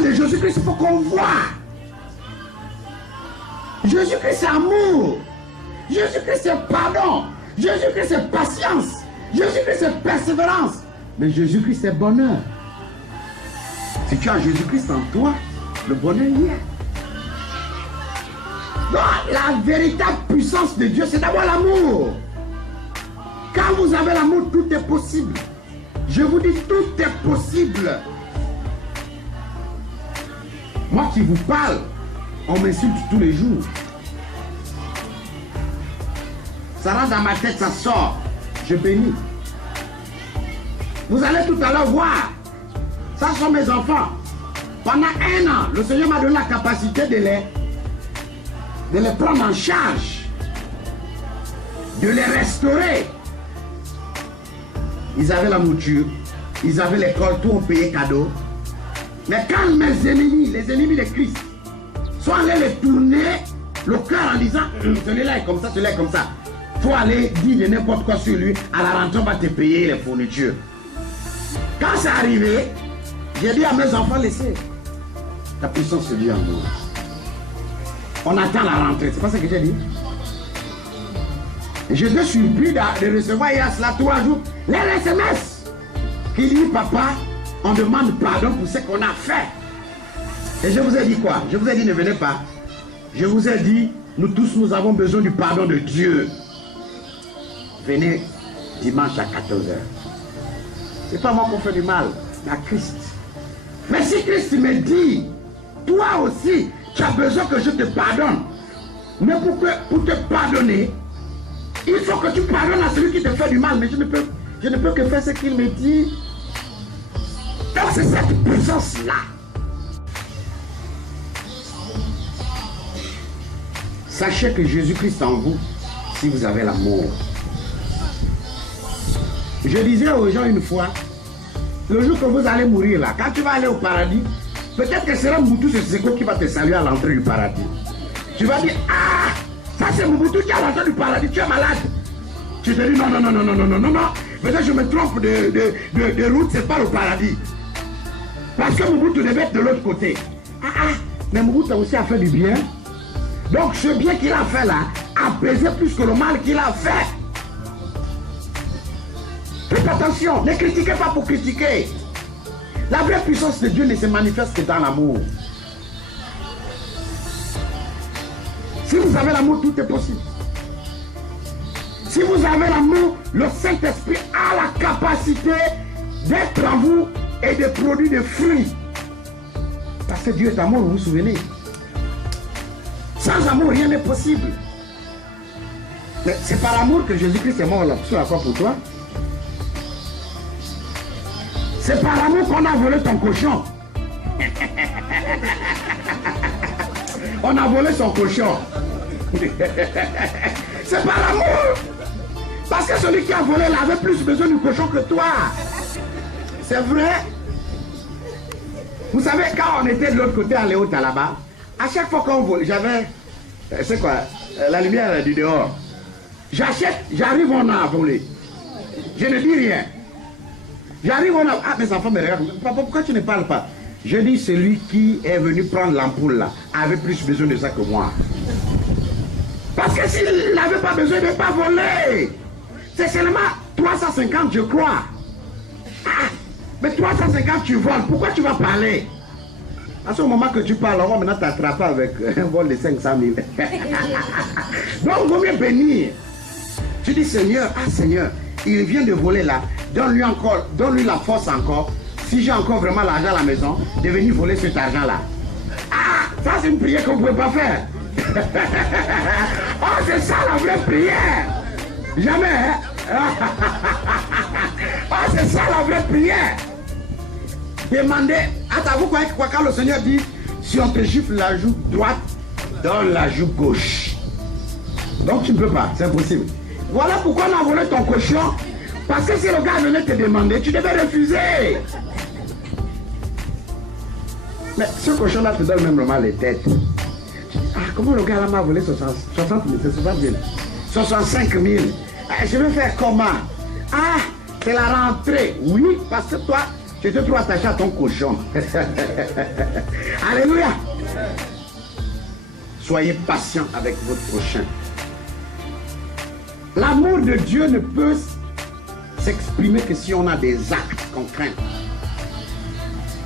parle de Jésus-Christ, il faut qu'on voit. Jésus-Christ, c'est amour. Jésus-Christ, c'est pardon. Jésus-Christ, c'est patience. Jésus-Christ, c'est persévérance. Mais Jésus-Christ, c'est bonheur. Si tu as Jésus-Christ en toi, le bonheur y est. Donc, la véritable puissance de Dieu, c'est d'abord l'amour. Quand vous avez l'amour, tout est possible. Je vous dis, tout est possible. Moi qui vous parle, on m'insulte tous les jours. Ça rentre dans ma tête, ça sort. Je bénis. Vous allez tout à l'heure voir. Ça sont mes enfants. Pendant 1 an, le Seigneur m'a donné la capacité de les prendre en charge. De les restaurer. Ils avaient la mouture. Ils avaient l'école, tout on payait cadeau. Mais quand mes ennemis, les ennemis de Christ, sont allés les tourner le cœur en disant celui-là est comme ça, celui-là est comme ça. Il faut aller dire de n'importe quoi sur lui, à la rentrée on va te payer les fournitures. Quand c'est arrivé, j'ai dit à mes enfants, laissez la puissance de Dieu en nous. On attend la rentrée, c'est pas ce que j'ai dit. J'étais surpris de recevoir il y a cela 3 jours les SMS qui dit papa, on demande pardon pour ce qu'on a fait. Et je vous ai dit quoi? Je vous ai dit ne venez pas. Je vous ai dit, nous tous nous avons besoin du pardon de Dieu. Venez dimanche à 14h. C'est pas moi qu'on fait du mal, mais à Christ. Mais si Christ me dit, toi aussi, tu as besoin que je te pardonne. Mais pour te pardonner, il faut que tu pardonnes à celui qui te fait du mal. Mais je ne peux que faire ce qu'il me dit. Donc c'est cette puissance-là. Sachez que Jésus-Christ en vous, si vous avez l'amour. Je disais aux gens une fois, le jour que vous allez mourir là, quand tu vas aller au paradis, peut-être que c'est Mobutu Sese qui va te saluer à l'entrée du paradis. Tu vas dire, ah, ça c'est Mobutu qui est à l'entrée du paradis, tu es malade. Tu te dis, non, non, non, non, non, non, non, non, non. Peut-être je me trompe de route, c'est pas le paradis. Parce que Mobutu devait être de l'autre côté. Mais Mobutu a aussi fait du bien. Donc ce bien qu'il a fait là, a pesé plus que le mal qu'il a fait. Faites attention, ne critiquez pas pour critiquer. La vraie puissance de Dieu ne se manifeste que dans l'amour. Si vous avez l'amour, tout est possible. Si vous avez l'amour, le Saint-Esprit a la capacité d'être en vous et de produire des fruits. Parce que Dieu est amour, vous vous souvenez. Sans amour, rien n'est possible. Mais c'est par amour que Jésus-Christ est mort là, sur la croix pour toi. C'est par amour qu'on a volé ton cochon. On a volé son cochon. C'est par amour. Parce que celui qui a volé là avait plus besoin du cochon que toi. C'est vrai. Vous savez, quand on était de l'autre côté à Léota là-bas, à chaque fois qu'on vole, j'avais, c'est quoi, la lumière du dehors. J'achète, j'arrive, on a volé. Je ne dis rien. J'arrive, on a... Ah, mes enfants me regardent. Papa, pourquoi tu ne parles pas? Je dis, celui qui est venu prendre l'ampoule là, avait plus besoin de ça que moi. Parce que s'il n'avait pas besoin, il ne pas voler. C'est seulement 350, je crois. Ah, mais 350, tu voles. Pourquoi tu vas parler? À ce moment que tu parles, on va maintenant t'attraper avec un vol de 500 000. Donc, il vaut mieux bénir. Tu dis, Seigneur, ah Seigneur, il vient de voler là. Donne-lui encore, donne-lui la force encore. Si j'ai encore vraiment l'argent à la maison, de venir voler cet argent-là. Ah, ça c'est une prière qu'on ne pouvait pas faire. Oh, c'est ça la vraie prière. Jamais, hein? Oh, c'est ça la vraie prière. Demandez, attends, vous croyez quoi quand le Seigneur dit, si on te gifle la joue droite, donne la joue gauche. Donc tu ne peux pas, c'est impossible. Voilà pourquoi on a volé ton cochon. Parce que si le gars venait te demander, tu devais refuser. Mais ce cochon-là te donne même vraiment les têtes. Ah, comment le gars là m'a volé 60 000, 65 000. Ah, je vais faire comment? Ah, c'est la rentrée. Oui, parce que toi, Tu étais trop attaché à ton cochon. Alléluia. Soyez patient avec votre prochain. L'amour de Dieu ne peut s'exprimer que si on a des actes concrets.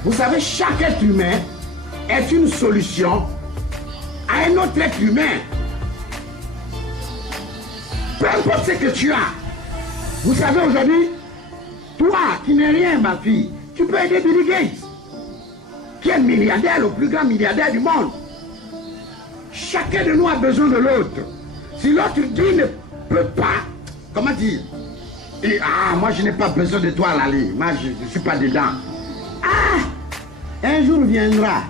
Vous savez, chaque être humain est une solution à un autre être humain. Peu importe ce que tu as. Vous savez aujourd'hui, toi qui n'es rien, ma fille, tu peux aider Bill Gates, qui est milliardaire, le plus grand milliardaire du monde. Chacun de nous a besoin de l'autre. Si l'autre dit ne peut pas, comment dire, et, moi je n'ai pas besoin de toi, Lali, moi je ne suis pas dedans. Un jour viendra,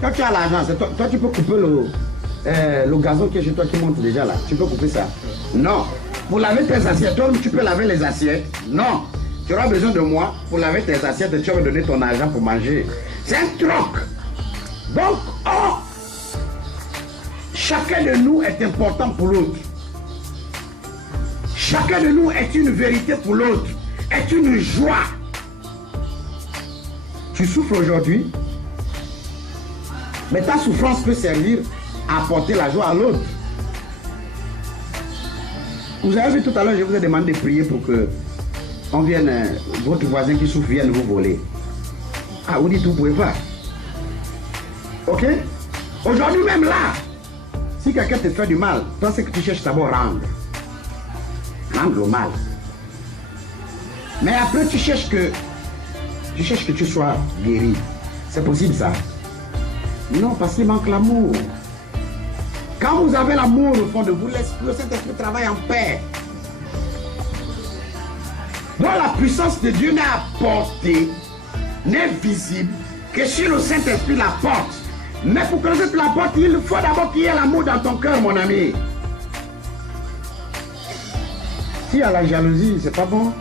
quand tu as l'argent, toi tu peux couper le gazon qui est chez toi qui monte déjà là, tu peux couper ça. Non, pour laver tes assiettes, toi tu peux laver les assiettes. Non, tu auras besoin de moi pour laver tes assiettes et tu vas me donner ton argent pour manger. C'est un troc. Donc, chacun de nous est important pour l'autre. Chacun de nous est une vérité pour l'autre, est une joie. Tu souffres aujourd'hui, mais ta souffrance peut servir à apporter la joie à l'autre. Vous avez vu tout à l'heure, je vous ai demandé de prier pour que on vienne, votre voisin qui souffre vienne vous voler. Vous dites vous pouvez pas. Ok? Aujourd'hui même là, si quelqu'un te fait du mal, toi c'est que tu cherches d'abord rendre le mal. Mais après tu cherches que tu sois guéri. C'est possible ça? Non, parce qu'il manque l'amour. Quand vous avez l'amour au fond de vous, le Saint-Esprit travaille en paix. Donc la puissance de Dieu n'est apportée, n'est visible que si le Saint-Esprit la porte. Mais pour que le Saint-Esprit la porte, il faut d'abord qu'il y ait l'amour dans ton cœur, mon ami. S'il y a la jalousie, c'est pas bon.